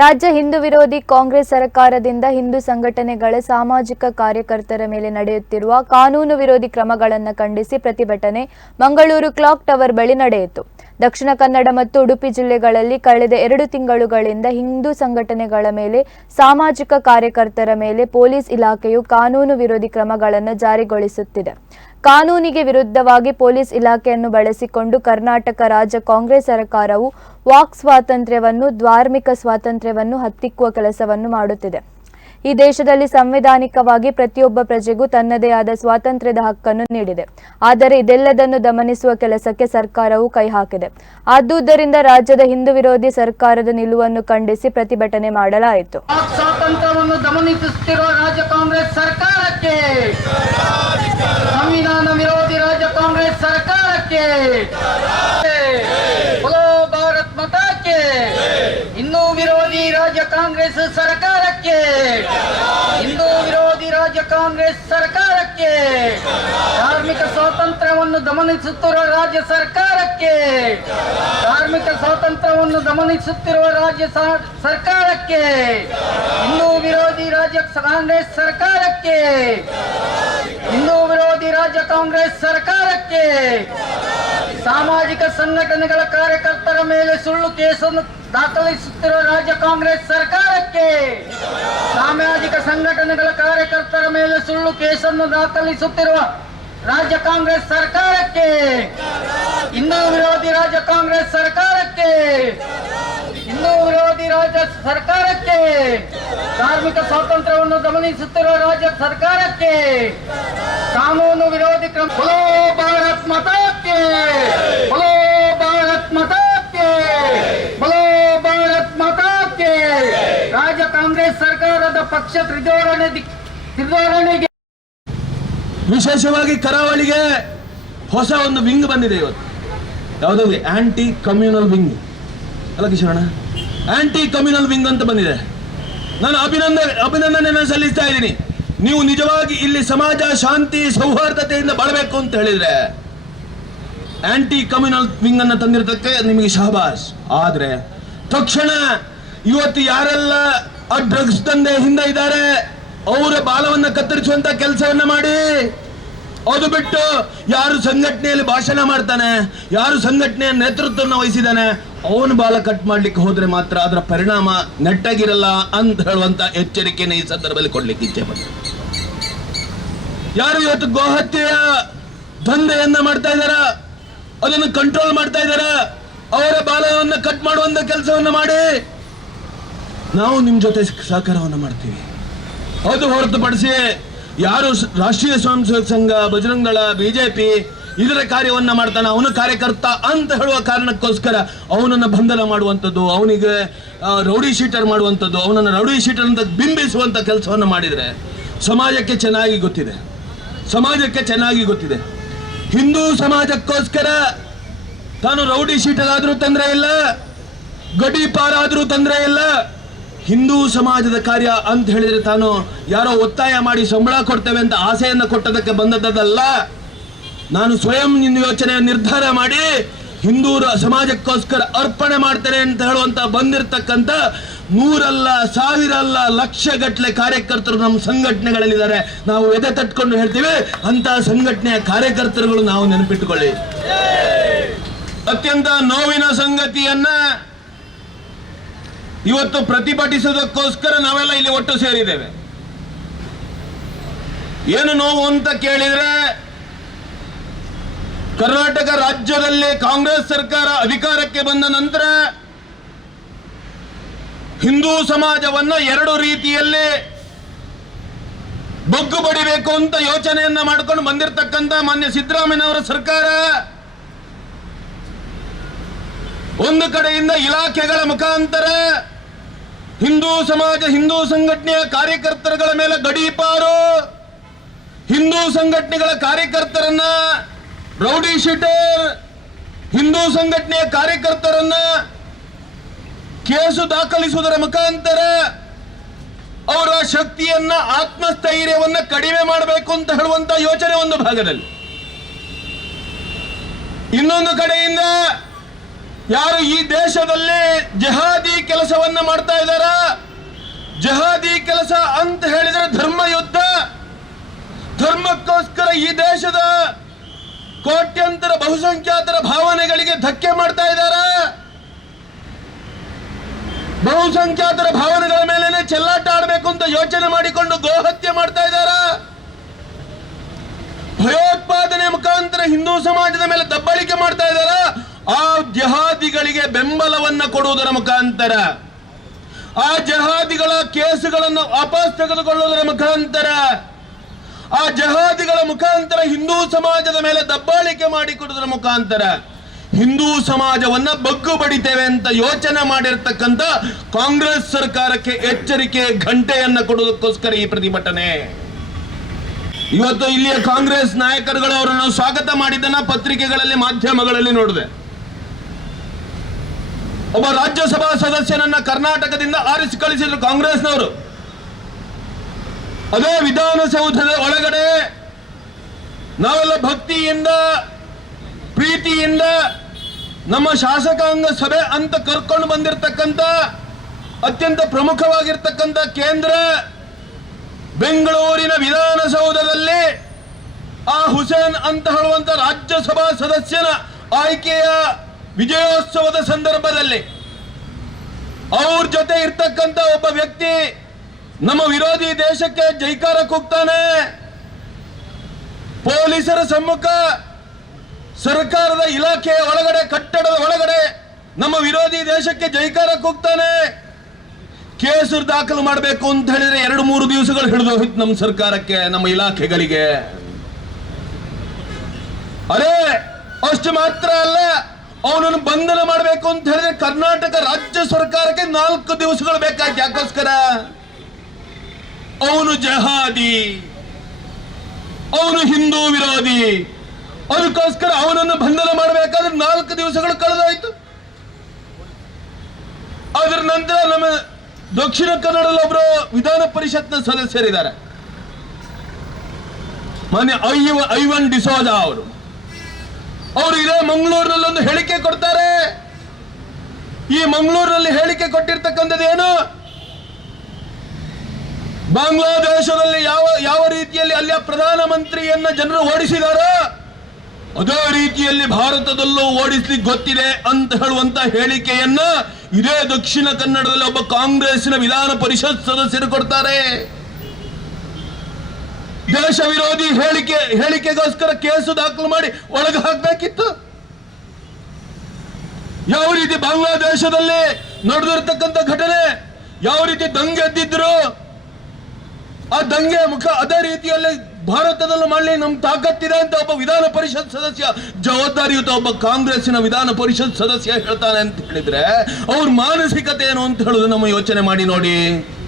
ರಾಜ್ಯ ಹಿಂದೂ ವಿರೋಧಿ ಕಾಂಗ್ರೆಸ್ ಸರ್ಕಾರದಿಂದ ಹಿಂದೂ ಸಂಘಟನೆಗಳ ಸಾಮಾಜಿಕ ಕಾರ್ಯಕರ್ತರ ಮೇಲೆ ನಡೆಯುತ್ತಿರುವ ಕಾನೂನು ವಿರೋಧಿ ಕ್ರಮಗಳನ್ನು ಖಂಡಿಸಿ ಪ್ರತಿಭಟನೆ ಮಂಗಳೂರು ಕ್ಲಾಕ್ ಟವರ್ ಬಳಿ ನಡೆಯಿತು. ದಕ್ಷಿಣ ಕನ್ನಡ ಮತ್ತು ಉಡುಪಿ ಜಿಲ್ಲೆಗಳಲ್ಲಿ ಕಳೆದ ಎರಡು ತಿಂಗಳುಗಳಿಂದ ಹಿಂದೂ ಸಂಘಟನೆಗಳ ಮೇಲೆ, ಸಾಮಾಜಿಕ ಕಾರ್ಯಕರ್ತರ ಮೇಲೆ ಪೊಲೀಸ್ ಇಲಾಖೆಯು ಕಾನೂನು ವಿರೋಧಿ ಕ್ರಮಗಳನ್ನು ಜಾರಿಗೊಳಿಸುತ್ತಿದೆ. ಕಾನೂನಿಗೆ ವಿರುದ್ಧವಾಗಿ ಪೊಲೀಸ್ ಇಲಾಖೆಯನ್ನು ಬಳಸಿಕೊಂಡು ಕರ್ನಾಟಕ ರಾಜ್ಯ ಕಾಂಗ್ರೆಸ್ ಸರ್ಕಾರವು ವಾಕ್ ಸ್ವಾತಂತ್ರ್ಯವನ್ನು ಧಾರ್ಮಿಕ ಸ್ವಾತಂತ್ರ್ಯವನ್ನು ಹತ್ತಿಕ್ಕುವ ಕೆಲಸವನ್ನು ಮಾಡುತ್ತಿದೆ. ಈ ದೇಶದಲ್ಲಿ ಸಂವಿಧಾನಿಕವಾಗಿ ಪ್ರತಿಯೊಬ್ಬ ಪ್ರಜೆಗೂ ತನ್ನದೇ ಆದ ಸ್ವಾತಂತ್ರ್ಯದ ಹಕ್ಕನ್ನು ನೀಡಿದೆ. ಆದರೆ ಇದೆಲ್ಲದನ್ನು ದಮನಿಸುವ ಕೆಲಸಕ್ಕೆ ಸರ್ಕಾರವು ಕೈ ಹಾಕಿದೆ. ಆದುದರಿಂದ ರಾಜ್ಯದ ಹಿಂದೂ ವಿರೋಧಿ ಸರ್ಕಾರದ ನಿಲುವನ್ನು ಖಂಡಿಸಿ ಪ್ರತಿಭಟನೆ ಮಾಡಲಾಯಿತು. ಸ್ವಾತಂತ್ರ್ಯವನ್ನು ದಮನಿಸುತ್ತಿರುವ ರಾಜ್ಯ ಕಾಂಗ್ರೆಸ್ ಸರ್ಕಾರಕ್ಕೆ, ಸಂವಿಧಾನ ವಿರೋಧಿ ರಾಜ್ಯ ಕಾಂಗ್ರೆಸ್ ಸರ್ಕಾರಕ್ಕೆ ಭಾರತ್ ಮತಕ್ಕೆ, ಹಿಂದೂ ವಿರೋಧಿ ರಾಜ್ಯ ಕಾಂಗ್ರೆಸ್ ಸರ್ಕಾರಕ್ಕೆ. ಕಾಂಗ್ರೆಸ್ ಸರ್ಕಾರಕ್ಕೆ. ಧಾರ್ಮಿಕ ಸ್ವಾತಂತ್ರ್ಯವನ್ನು ಗಮನಿಸುತ್ತಿರುವ ರಾಜ್ಯ ಸರ್ಕಾರಕ್ಕೆ. ಧಾರ್ಮಿಕ ಸ್ವಾತಂತ್ರ್ಯವನ್ನು ಗಮನಿಸುತ್ತಿರುವ ರಾಜ್ಯ ಸರ್ಕಾರಕ್ಕೆ. ಹಿಂದೂ ವಿರೋಧಿ ರಾಜ್ಯ ಕಾಂಗ್ರೆಸ್ ಸರ್ಕಾರಕ್ಕೆ. ಹಿಂದೂ ವಿರೋಧಿ ರಾಜ್ಯ ಕಾಂಗ್ರೆಸ್ ಸರ್ಕಾರಕ್ಕೆ. ಸಾಮಾಜಿಕ ಸಂಘಟನೆಗಳ ಕಾರ್ಯಕರ್ತರ ಮೇಲೆ ಸುಳ್ಳು ಕೇಸನ್ನು ದಾಖಲಿಸುತ್ತಿರುವ ರಾಜ್ಯ ಕಾಂಗ್ರೆಸ್ ಸರ್ಕಾರಕ್ಕೆ ಸಾಮಾಜಿಕ ಸಂಘಟನೆಗಳ ಕಾರ್ಯಕರ್ತರ ಮೇಲೆ ಸುಳ್ಳು ಕೇಸನ್ನು ದಾಖಲಿಸುತ್ತಿರುವ ರಾಜ್ಯ ಕಾಂಗ್ರೆಸ್ ಸರ್ಕಾರಕ್ಕೆ, ಹಿಂದೂ ವಿರೋಧಿ ರಾಜ್ಯ ಕಾಂಗ್ರೆಸ್ ಸರ್ಕಾರಕ್ಕೆ, ಹಿಂದೂ ವಿರೋಧಿ ರಾಜ್ಯ ಸರ್ಕಾರಕ್ಕೆ, ಧಾರ್ಮಿಕ ಸ್ವಾತಂತ್ರ್ಯವನ್ನು ಗಮನಿಸುತ್ತಿರುವ ರಾಜ್ಯ ಸರ್ಕಾರಕ್ಕೆ, ಕಾನೂನು ವಿರೋಧಿ ಕ್ರಮ ಭಾರತ್ ಮತಾಕ್ಕೆ ಸರ್ಕಾರದ ಪಕ್ಷ ತ್ರಿಧೋರಣೆ ತ್ರಿಧೋರಣೆಗೆ ವಿಶೇಷವಾಗಿ ಕರಾವಳಿಗೆ ಹೊಸ ಒಂದು ವಿಂಗ್ ಬಂದಿದೆ ಇವತ್ತು. ಯಾವುದು ಆಂಟಿ ಕಮ್ಯುನಲ್ ವಿಂಗ್ ಅಲ್ಲ ಕಿಶೋಣ ಆಂಟಿ ಕಮ್ಯುನಲ್ ವಿಂಗ್ ಅಂತ ಬಂದಿದೆ. ನಾನು ಅಭಿನಂದನೆ ಅಭಿನಂದನೆಯನ್ನು ಸಲ್ಲಿಸ್ತಾ ಇದ್ದೀನಿ. ನೀವು ನಿಜವಾಗಿ ಇಲ್ಲಿ ಸಮಾಜ, ಶಾಂತಿ, ಸೌಹಾರ್ದತೆಯಿಂದ ಬಾಳಬೇಕು ಅಂತ ಹೇಳಿದ್ರೆ ಆಂಟಿ ಕಮ್ಯುನಲ್ ವಿಂಗ್ ಅನ್ನು ತಂದಿರತಕ್ಕೆ ನಿಮಗೆ ಶಹಬಾಸ್. ಆದ್ರೆ ತಕ್ಷಣ ಇವತ್ತು ಯಾರೆಲ್ಲ ಆ ಡ್ರಗ್ಸ್ ತಂದೆ ಹಿಂದೆ ಇದ್ದಾರೆ. ಅವರ ಬಾಲವನ್ನ ಕತ್ತರಿಸುವಂತ ಕೆಲಸವನ್ನ ಮಾಡಿ. ಅದು ಬಿಟ್ಟು ಯಾರು ಸಂಘಟನೆಯಲ್ಲಿ ಭಾಷಣ ಮಾಡ್ತಾನೆ, ಯಾರು ಸಂಘಟನೆಯ ನೇತೃತ್ವವನ್ನು ವಹಿಸಿದಾನೆ ಅವನ ಬಾಲ ಕಟ್ ಮಾಡ್ಲಿಕ್ಕೆ ಹೋದ್ರೆ ಮಾತ್ರ ಅದರ ಪರಿಣಾಮ ನೆಟ್ಟಾಗಿರಲ್ಲ ಅಂತ ಹೇಳುವಂತ ಎಚ್ಚರಿಕೆಯನ್ನು ಈ ಸಂದರ್ಭದಲ್ಲಿ ಕೊಡ್ಲಿಕ್ಕೆ ಇಚ್ಛೆ ಬಂತು ಯಾರು ಇವತ್ತು ಗೋಹತ್ಯೆಯ ದಂಧೆಯನ್ನ ಮಾಡ್ತಾ ಇದಾರ ಅದನ್ನು ಕಂಟ್ರೋಲ್ ಮಾಡ್ತಾ ಇದಾರ ಅವರ ಬಾಲವನ್ನು ಕಟ್ ಮಾಡುವಂತ ಕೆಲಸವನ್ನು ಮಾಡಿ. ನಾವು ನಿಮ್ಮ ಜೊತೆ ಸಹಕಾರವನ್ನು ಮಾಡ್ತೀವಿ. ಅದು ಹೊರತುಪಡಿಸಿ ಯಾರು ರಾಷ್ಟ್ರೀಯ ಸ್ವಯಂ ಸೇವಕ ಸಂಘ ಬಜರಂಗ ದಳ ಬಿಜೆಪಿ ಇದರ ಕಾರ್ಯವನ್ನ ಮಾಡ್ತಾನೆ ಅವನು ಕಾರ್ಯಕರ್ತ ಅಂತ ಹೇಳುವ ಕಾರಣಕ್ಕೋಸ್ಕರ ಅವನನ್ನು ಬಂಧನ ಮಾಡುವಂಥದ್ದು, ಅವನಿಗೆ ರೌಡಿ ಶೀಟರ್ ಮಾಡುವಂಥದ್ದು, ಅವನನ್ನು ರೌಡಿ ಶೀಟರ್ ಅಂತ ಬಿಂಬಿಸುವಂತ ಕೆಲಸವನ್ನು ಮಾಡಿದರೆ ಸಮಾಜಕ್ಕೆ ಚೆನ್ನಾಗಿ ಗೊತ್ತಿದೆ. ಸಮಾಜಕ್ಕೆ ಚೆನ್ನಾಗಿ ಗೊತ್ತಿದೆ. ಹಿಂದೂ ಸಮಾಜಕ್ಕೋಸ್ಕರ ತಾನು ರೌಡಿ ಶೀಟರ್ ಆದರೂ ತೊಂದರೆ ಇಲ್ಲ ಗಡೀಪಾರಾದರೂ ತೊಂದರೆ ಇಲ್ಲ ಹಿಂದೂ ಸಮಾಜದ ಕಾರ್ಯ ಅಂತ ಹೇಳಿದ್ರೆ ತಾನು ಯಾರೋ ಒತ್ತಾಯ ಮಾಡಿ ಸಂಬಳ ಕೊಡ್ತೇವೆ ಅಂತ ಆಸೆಯನ್ನು ಕೊಟ್ಟದಕ್ಕೆ ಬಂದದ್ದಲ್ಲ. ನಾನು ಸ್ವಯಂ ನಿನ್ನ ಯೋಚನೆ ನಿರ್ಧಾರ ಮಾಡಿ ಹಿಂದೂರ ಸಮಾಜಕ್ಕೋಸ್ಕರ ಅರ್ಪಣೆ ಮಾಡ್ತೇನೆ ಅಂತ ಹೇಳುವಂತ ಬಂದಿರತಕ್ಕಂತ ನೂರಲ್ಲ ಸಾವಿರ ಅಲ್ಲ ಲಕ್ಷ ಗಟ್ಟಲೆ ಕಾರ್ಯಕರ್ತರು ನಮ್ಮ ಸಂಘಟನೆಗಳಲ್ಲಿದ್ದಾರೆ. ನಾವು ಎದೆ ತಟ್ಕೊಂಡು ಹೇಳ್ತೀವಿ ಅಂತ ಸಂಘಟನೆಯ ಕಾರ್ಯಕರ್ತರುಗಳು ನಾವು ನೆನಪಿಟ್ಟುಕೊಳ್ಳಿ. ಅತ್ಯಂತ ನೋವಿನ ಸಂಗತಿಯನ್ನ ಇವತ್ತು ಪ್ರತಿಭಟಿಸುವುದಕ್ಕೋಸ್ಕರ ನಾವೆಲ್ಲ ಇಲ್ಲಿ ಒಟ್ಟು ಸೇರಿದ್ದೇವೆ. ಏನು ನೋವು ಅಂತ ಕೇಳಿದ್ರೆ, ಕರ್ನಾಟಕ ರಾಜ್ಯದಲ್ಲಿ ಕಾಂಗ್ರೆಸ್ ಸರ್ಕಾರ ಅಧಿಕಾರಕ್ಕೆ ಬಂದ ನಂತರ ಹಿಂದೂ ಸಮಾಜವನ್ನ ಎರಡು ರೀತಿಯಲ್ಲಿ ಬಗ್ಗು ಬಡಿಬೇಕು ಅಂತ ಯೋಚನೆಯನ್ನ ಮಾಡ್ಕೊಂಡು ಬಂದಿರತಕ್ಕಂತ ಮಾನ್ಯ ಸಿದ್ದರಾಮಯ್ಯನವರ ಸರ್ಕಾರ ಒಂದು ಕಡೆಯಿಂದ ಇಲಾಖೆಗಳ ಮುಖಾಂತರ ಹಿಂದೂ ಸಮಾಜ, ಹಿಂದೂ ಸಂಘಟನೆಯ ಕಾರ್ಯಕರ್ತರುಗಳ ಮೇಲೆ ಗಡೀಪಾರು. ಹಿಂದೂ ಸಂಘಟನೆಗಳ ಕಾರ್ಯಕರ್ತರನ್ನ ರೌಡಿ ಶೀಟರ್, ಹಿಂದೂ ಸಂಘಟನೆಯ ಕಾರ್ಯಕರ್ತರನ್ನ ಕೇಸು ದಾಖಲಿಸುವುದರ ಮುಖಾಂತರ ಅವರ ಶಕ್ತಿಯನ್ನ, ಆತ್ಮಸ್ಥೈರ್ಯವನ್ನ ಕಡಿಮೆ ಮಾಡಬೇಕು ಅಂತ ಹೇಳುವಂತ ಯೋಚನೆ ಒಂದು ಭಾಗದಲ್ಲಿ. ಇನ್ನೊಂದು ಕಡೆಯಿಂದ ಯಾರು ಈ ದೇಶದಲ್ಲಿ ಜಹಾದಿ ಕೆಲಸವನ್ನ ಮಾಡ್ತಾ ಇದ್ದಾರ? ಜಹಾದಿ ಕೆಲಸ ಅಂತ ಹೇಳಿದರೆ ಧರ್ಮ ಯುದ್ಧ. ಧರ್ಮಕ್ಕೋಸ್ಕರ ಈ ದೇಶದ ಕೋಟ್ಯಂತರ ಬಹುಸಂಖ್ಯಾತರ ಭಾವನೆಗಳಿಗೆ ಧಕ್ಕೆ ಮಾಡ್ತಾ ಇದ್ದಾರ? ಬಹುಸಂಖ್ಯಾತರ ಭಾವನೆಗಳ ಮೇಲೆನೆ ಚೆಲ್ಲಾಟ ಆಡಬೇಕು ಅಂತ ಯೋಚನೆ ಮಾಡಿಕೊಂಡು ಗೋಹತ್ಯೆ ಮಾಡ್ತಾ ಇದ್ದಾರ? ಭಯೋತ್ಪಾದನೆ ಮುಖಾಂತರ ಹಿಂದೂ ಸಮಾಜದ ಮೇಲೆ ದಬ್ಬಾಳಿಕೆ ಮಾಡ್ತಾ ಇದ್ದಾರ? ಆ ಜಹಾದಿಗಳಿಗೆ ಬೆಂಬಲವನ್ನ ಕೊಡುವುದರ ಮುಖಾಂತರ, ಆ ಜಹಾದಿಗಳ ಕೇಸುಗಳನ್ನು ವಾಪಸ್ ತೆಗೆದುಕೊಳ್ಳುವುದರ ಮುಖಾಂತರ, ಆ ಜಹಾದಿಗಳ ಮುಖಾಂತರ ಹಿಂದೂ ಸಮಾಜದ ಮೇಲೆ ದಬ್ಬಾಳಿಕೆ ಮಾಡಿಕೊಡುವುದರ ಮುಖಾಂತರ ಹಿಂದೂ ಸಮಾಜವನ್ನ ಬಗ್ಗು ಬಡಿತೇವೆ ಅಂತ ಯೋಚನೆ ಮಾಡಿರ್ತಕ್ಕಂಥ ಕಾಂಗ್ರೆಸ್ ಸರ್ಕಾರಕ್ಕೆ ಎಚ್ಚರಿಕೆ, ಘಂಟೆಯನ್ನು ಕೊಡುವುದಕ್ಕೋಸ್ಕರ ಈ ಪ್ರತಿಭಟನೆ. ಇವತ್ತು ಇಲ್ಲಿಯ ಕಾಂಗ್ರೆಸ್ ನಾಯಕರುಗಳು ಅವರನ್ನು ಸ್ವಾಗತ ಮಾಡಿದ್ದನ್ನ ಪತ್ರಿಕೆಗಳಲ್ಲಿ, ಮಾಧ್ಯಮಗಳಲ್ಲಿ ನೋಡಿದೆ. ಒಬ್ಬ ರಾಜ್ಯಸಭಾ ಸದಸ್ಯನನ್ನ ಕರ್ನಾಟಕದಿಂದ ಆರಿಸಿ ಕಳಿಸಿದ್ರು ಕಾಂಗ್ರೆಸ್ನವರು. ಅದೇ ವಿಧಾನಸೌಧದ ಒಳಗಡೆ ನಾವೆಲ್ಲ ಭಕ್ತಿಯಿಂದ, ಪ್ರೀತಿಯಿಂದ ನಮ್ಮ ಶಾಸಕಾಂಗ ಸಭೆ ಅಂತ ಕರ್ಕೊಂಡು ಬಂದಿರತಕ್ಕಂತ ಅತ್ಯಂತ ಪ್ರಮುಖವಾಗಿರ್ತಕ್ಕಂಥ ಕೇಂದ್ರ ಬೆಂಗಳೂರಿನ ವಿಧಾನಸೌಧದಲ್ಲಿ ಆ ಹುಸೇನ್ ಅಂತ ಹೇಳುವಂತ ರಾಜ್ಯಸಭಾ ಸದಸ್ಯನ ಆಯ್ಕೆಯ ವಿಜಯೋತ್ಸವದ ಸಂದರ್ಭದಲ್ಲಿ ಅವ್ರ ಜೊತೆ ಇರ್ತಕ್ಕಂತ ಒಬ್ಬ ವ್ಯಕ್ತಿ ನಮ್ಮ ವಿರೋಧಿ ದೇಶಕ್ಕೆ ಜೈಕಾರ ಕೂಗ್ತಾನೆ ಪೊಲೀಸರ ಸಮ್ಮುಖ ಸರ್ಕಾರದ ಇಲಾಖೆಯ ಒಳಗಡೆ, ಕಟ್ಟಡದ ಒಳಗಡೆ ನಮ್ಮ ವಿರೋಧಿ ದೇಶಕ್ಕೆ ಜೈಕಾರ ಕೂಗ್ತಾನೆ ಕೇಸು ದಾಖಲು ಮಾಡಬೇಕು ಅಂತ ಹೇಳಿದ್ರೆ ಎರಡು ಮೂರು ದಿವಸಗಳು ಹಿಡಿದು ಹೋಯ್ತು ನಮ್ಮ ಸರ್ಕಾರಕ್ಕೆ, ನಮ್ಮ ಇಲಾಖೆಗಳಿಗೆ. ಅರೇ, ಅಷ್ಟು ಮಾತ್ರ ಅಲ್ಲ. ಅವನನ್ನು ಬಂಧನ ಮಾಡಬೇಕು ಅಂತ ಹೇಳಿದ್ರೆ ಕರ್ನಾಟಕ ರಾಜ್ಯ ಸರ್ಕಾರಕ್ಕೆ ನಾಲ್ಕು ದಿವಸಗಳು ಬೇಕಾಯ್ತು. ಯಾಕೋಸ್ಕರ? ಅವನು ಜಹಾದಿ. ಅವನು ಹಿಂದೂ ವಿರೋಧಿ. ಅದಕ್ಕೋಸ್ಕರ ಅವನನ್ನು ಬಂಧನ ಮಾಡಬೇಕಾದ್ರೆ ನಾಲ್ಕು ದಿವಸಗಳು ಕಳೆದಾಯ್ತು. ಅದರ ನಂತರ ನಮ್ಮ ದಕ್ಷಿಣ ಕನ್ನಡದಲ್ಲಿ ಒಬ್ಬರು ವಿಧಾನ ಪರಿಷತ್ನ ಸದಸ್ಯರಿದ್ದಾರೆ. ಐವ ಐವನ್ ಡಿಸೋಜಾ ಅವರು. ಅವರು ಇದೇ ಮಂಗಳೂರಿನಲ್ಲಿ ಒಂದು ಹೇಳಿಕೆ ಕೊಡ್ತಾರೆ. ಈ ಮಂಗಳೂರಿನಲ್ಲಿ ಹೇಳಿಕೆ ಕೊಟ್ಟಿರ್ತಕ್ಕಂಥದ್ದು ಏನು? ಬಾಂಗ್ಲಾದೇಶದಲ್ಲಿ ಯಾವ ಯಾವ ರೀತಿಯಲ್ಲಿ ಅಲ್ಲಿಯ ಪ್ರಧಾನಮಂತ್ರಿಯನ್ನ ಜನರು ಓಡಿಸಿದಾರೋ, ಅದೇ ರೀತಿಯಲ್ಲಿ ಭಾರತದಲ್ಲೂ ಓಡಿಸ್ಲಿಕ್ಕೆ ಗೊತ್ತಿದೆ ಅಂತ ಹೇಳುವಂತ ಹೇಳಿಕೆಯನ್ನ ಇದೇ ದಕ್ಷಿಣ ಕನ್ನಡದಲ್ಲಿ ಒಬ್ಬ ಕಾಂಗ್ರೆಸ್ನ ವಿಧಾನ ಪರಿಷತ್ ಸದಸ್ಯರು ಕೊಡ್ತಾರೆ. ದೇಶ ವಿರೋಧಿ ಹೇಳಿಕೆ, ಹೇಳಿಕೆಗೋಸ್ಕರ ಕೇಸು ದಾಖಲು ಮಾಡಿ ಒಳಗೆ ಹಾಕಬೇಕಿತ್ತು? ಯಾವ ರೀತಿ ಬಾಂಗ್ಲಾದೇಶದಲ್ಲಿ ನಡೆದಿರ್ತಕ್ಕಂಥ ಘಟನೆ, ಯಾವ ರೀತಿ ದಂಗೆ ಎದ್ದಿದ್ರು ಆ ದಂಗೆ ಮುಖ ಅದೇ ರೀತಿಯಲ್ಲಿ ಭಾರತದಲ್ಲೂ ಮಾಡಲಿ, ನಮ್ ತಾಕತ್ತಿದೆ ಅಂತ ಒಬ್ಬ ವಿಧಾನ ಪರಿಷತ್ ಸದಸ್ಯ, ಜವಾಬ್ದಾರಿಯುತ ಒಬ್ಬ ಕಾಂಗ್ರೆಸ್ಸಿನ ವಿಧಾನ ಪರಿಷತ್ ಸದಸ್ಯ ಹೇಳ್ತಾನೆ ಅಂತ ಹೇಳಿದ್ರೆ, ಅವ್ರ ಮಾನಸಿಕತೆ ಏನು ಅಂತ ಹೇಳೋದು ನಮ್ಮ ಯೋಚನೆ ಮಾಡಿ ನೋಡಿ.